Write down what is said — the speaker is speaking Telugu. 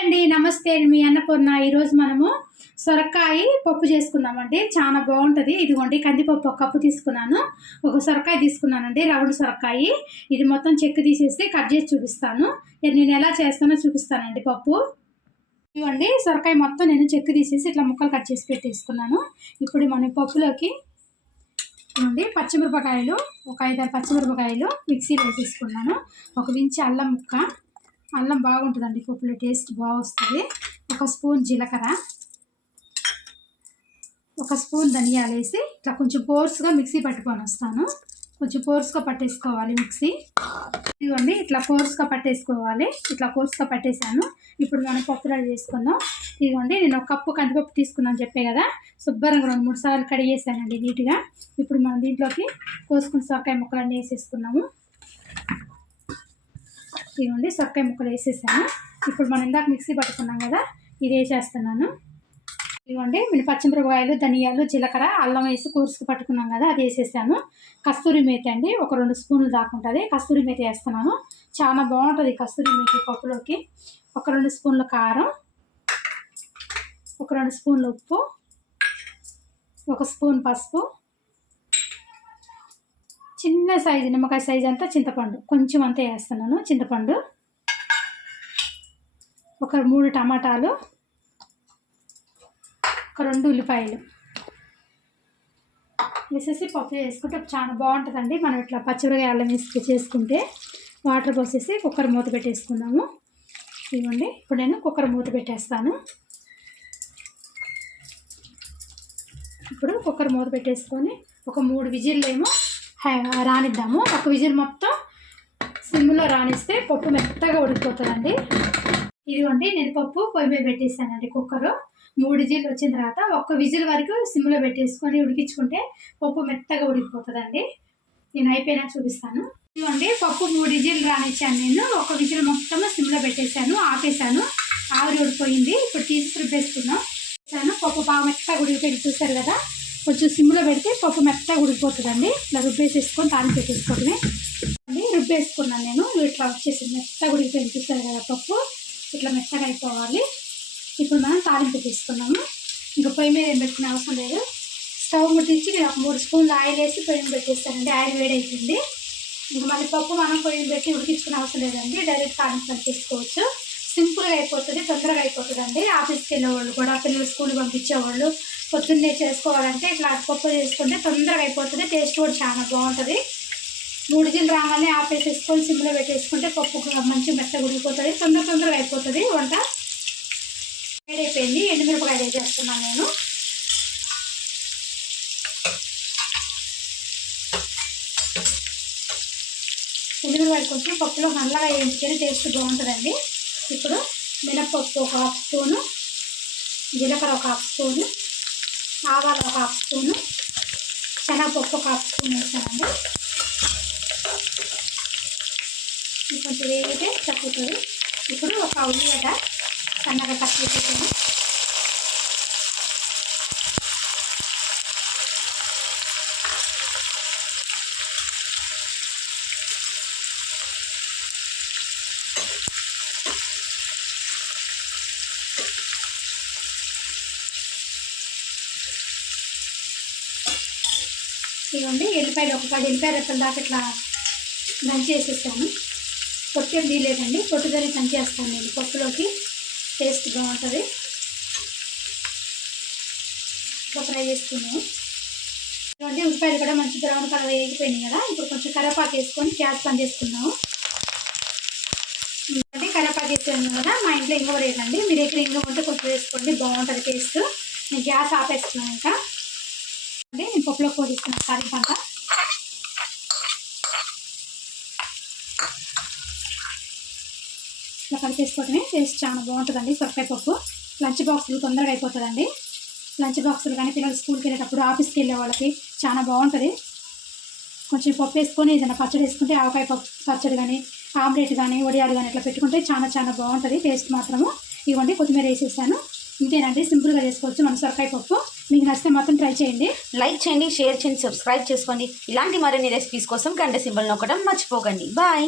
అండి నమస్తే మీ అన్నపూర్ణ. ఈరోజు మనము సొరకాయ పప్పు చేసుకుందామండి. చాలా బాగుంటుంది. ఇదిగోండి కందిపప్పు ఒక కప్పు తీసుకున్నాను. ఒక సొరకాయ తీసుకున్నానండి రౌండ్ సొరకాయ. ఇది మొత్తం చెక్కు తీసేసి కట్ చేసి చూపిస్తాను. నేను ఎలా చేస్తానో చూపిస్తానండి పప్పు. ఇవ్వండి సొరకాయ మొత్తం నేను చెక్కు తీసేసి ఇట్లా ముక్కలు కట్ చేసి పెట్టేసుకున్నాను. ఇప్పుడు మనం పప్పులోకి ఇవ్వండి పచ్చిమిరపకాయలు ఒక ఐదారు పచ్చిమిరపకాయలు మిక్సీలో వేసేసుకున్నాను. ఒక వించి అల్లం ముక్క. అల్లం బాగుంటుందండి. పప్పులో టేస్ట్ బాగా వస్తుంది ఒక స్పూన్ జీలకర్ర ఒక స్పూన్ ధనియాలు వేసి ఇట్లా కొంచెం కోర్స్గా మిక్సీ పట్టుకొని వస్తాను. కొంచెం కోర్స్గా పట్టేసుకోవాలి మిక్సీ. ఇదిగోండి ఇట్లా కోర్స్గా పట్టేసుకోవాలి. ఇట్లా కోర్స్గా పట్టేశాను. ఇప్పుడు మనం పప్పు రెడీ చేసుకుందాం. ఇదిగోండి నేను ఒక కప్పు కందిపప్పు తీసుకున్నాను చెప్పే కదా. శుభ్రంగా రెండు మూడు సార్లు కడిగేసానండి నీట్గా. ఇప్పుడు మనం దీంట్లోకి కోసుకుని సొరకాయ ముక్కలన్నీ వేసేసుకున్నాము. ఇదిగోండి సొరకాయ ముక్కలు వేసేసాను. ఇప్పుడు మనం ఇందాక మిక్సీ పట్టుకున్నాం కదా ఇది వేసేస్తున్నాను. ఇదిగోండి నేను పచ్చిమిరపకాయలు ధనియాలు జీలకర్ర అల్లం వేసి కూర్చుకు పట్టుకున్నాం కదా అది వేసేసాను. కస్తూరి మేతి అండి ఒక రెండు స్పూన్లు దాకా ఉంటుంది. కస్తూరి మేతి వేస్తున్నాను. చాలా బాగుంటుంది కస్తూరి మేతి పప్పులోకి. ఒక రెండు స్పూన్ల కారం ఒక రెండు స్పూన్ల ఉప్పు ఒక స్పూన్ పసుపు చిన్న సైజు నిమ్మకాయ సైజు అంతా చింతపండు. కొంచెం అంతా వేస్తున్నాను చింతపండు. ఒక మూడు టమాటాలు ఒక రెండు ఉల్లిపాయలు. వేసేసి పప్పు చేసుకుంటే చాలా బాగుంటుందండి. మనం ఇట్లా పచ్చిమిరకాయ అల్లం వేసి చేసుకుంటే వాటర్ పోసేసి కుక్కర్ మూత పెట్టేసుకుందాము. ఇవ్వండి ఇప్పుడు నేను కుక్కర్ మూత పెట్టేస్తాను. ఇప్పుడు కుక్కర్ మూత పెట్టేసుకొని ఒక మూడు విజిల్లు ఏమో రానిద్దాము. ఒక విజిల్ మొత్తం సిమ్లో రానిస్తే పప్పు మెత్తగా ఉడికిపోతుందండి. ఇదిగోండి నేను పప్పు పొయ్యి మీద పెట్టేసానండి కుక్కరు. మూడు విజిల్ వచ్చిన తర్వాత ఒక్క విజిల్ వరకు సిమ్లో పెట్టేసుకొని ఉడికించుకుంటే పప్పు మెత్తగా ఉడికిపోతుందండి. నేను అయిపోయినా చూపిస్తాను. ఇదిగోండి పప్పు మూడు విజిల్ రానిచ్చాను నేను. ఒక విజిల్ మొత్తం సిమ్లో పెట్టేశాను ఆపేసాను ఆవిరి ఉడిపోయింది ఇప్పుడు తీసి రుబ్బేసుకున్నాం పప్పు బాగా మెత్తగా ఉడికిపోయి చూసారు కదా? కొంచెం సిమ్లో పెడితే పప్పు మెత్తగా ఉడికిపోతుందండి. ఇట్లా రుబ్బేసేసుకొని తాను పెట్టేసుకోవడమే. అండి రుబ్బేసుకున్నాను నేను. ఇట్లా వచ్చేసి మెత్తగా ఉడికిపోయింది చూస్తారు కదా పప్పు? ఇట్లా మెత్తగా అయిపోవాలి. ఇప్పుడు మనం తాలింపు తీసుకున్నాము. ఇంకా పొయ్యి మీద ఏం పెట్టిన అవసరం లేదు. స్టవ్ ముట్టించి నేను ఒక మూడు స్పూన్లు ఆయిల్ వేసి పొయ్యి పెట్టేస్తానండి. ఆయిల్ వేడైతుంది ఇంకా మళ్ళీ పప్పు మనం పొయ్యి పెట్టి ఉడికించుకునే అవసరం లేదండి. డైరెక్ట్ తాలింపు చేసుకోవచ్చు. సింపుల్గా అయిపోతుంది తొందరగా అయిపోతుందండి. ఆఫీస్కి వెళ్ళేవాళ్ళు కూడా పిల్లలు స్కూల్ పంపించేవాళ్ళు పొద్దున్నే చేసుకోవాలంటే ఇట్లా పప్పు చేసుకుంటే తొందరగా అయిపోతుంది టేస్ట్ కూడా చాలా బాగుంటుంది. మూడు జిల్లు రాగానే ఆపేసేసుకొని సిమ్లో పెట్టేసుకుంటే పప్పు మంచి మెత్తగా ఉడికిపోతుంది తొందర తొందరగా అయిపోతుంది వంట. వేడైపోయింది ఎండుమిరపకాయలు వేసేస్తున్నాను నేను. ఎండుమిరపకాయలు కొంచెం పప్పులో నల్లగా వేయించుకొని టేస్ట్ బాగుంటుందండి. ఇప్పుడు మినప్పప్పు ఒక హాఫ్ స్పూను జీలకర్ర ఒక హాఫ్ స్పూను ఆవాలు ఒక హాఫ్ స్పూను శనగపప్పు ఒక హాఫ్ స్పూన్ వేసానండి కొంచెం వేగితే తగ్గుతుంది. ఇప్పుడు ఒక ఉల్లిగడ్డ సన్నగా కట్ చేసుకుని ఇవ్వండి ఎల్లిపాయలు ఒక పది ఎల్లిపాయ రెక్కల దాకా ఇట్లా దంచేసేసాను. పొట్టు తీయలేదండి పొట్టుదని దంచేస్తాను నేను. పప్పులోకి టేస్ట్ బాగుంటుంది. ఇట్లా ఫ్రై చేసుకున్నాము ఇవ్వండి ఉల్లిపాయలు కూడా మంచి బ్రౌన్ కలర్ వేగిపోయినాయి కదా. ఇప్పుడు కొంచెం కరేపాకు వేసుకొని గ్యాస్ పని చేసుకున్నాము అంటే కరేపాకు వేసాను కదా. మా ఇంట్లో ఇంకో లేదండి. మీ దగ్గర ఇంగవ ఉంటే కొంచెం వేసుకోండి. బాగుంటుంది టేస్ట్. నేను గ్యాస్ ఆపేస్తున్నాను ఇంకా. అంటే నేను పప్పులో పోసిస్తున్నాను కర్రీ పంట ఇట్లా కలిపేసుకోవటమే టేస్ట్ చాలా బాగుంటుందండి. సొరకాయ పప్పు. లంచ్ బాక్సులు తొందరగా అయిపోతుందండి. లంచ్ బాక్సులు కానీ పిల్లలు స్కూల్కి వెళ్ళేటప్పుడు ఆఫీస్కి వెళ్ళే వాళ్ళకి చాలా బాగుంటుంది. కొంచెం పప్పు వేసుకొని ఏదైనా పచ్చడి వేసుకుంటే ఆవకాయ పప్పు పచ్చడి కానీ ఆమ్లెట్ కానీ వడియాలు కానీ ఇట్లా పెట్టుకుంటే చాలా చాలా బాగుంటుంది. టేస్ట్ మాత్రము. ఇవ్వండి కొత్తిమీర వేసేసాను. ఇంతేనండి. సింపుల్గా చేసుకోవచ్చు. మన సొరకాయ పప్పు. మీకు నచ్చితే మాత్రం ట్రై చేయండి. లైక్ చేయండి షేర్ చేయండి సబ్స్క్రైబ్ చేసుకోండి. ఇలాంటి మరిన్ని రెసిపీస్ కోసం గంట సింబల్ నొక్కడం మర్చిపోకండి. బాయ్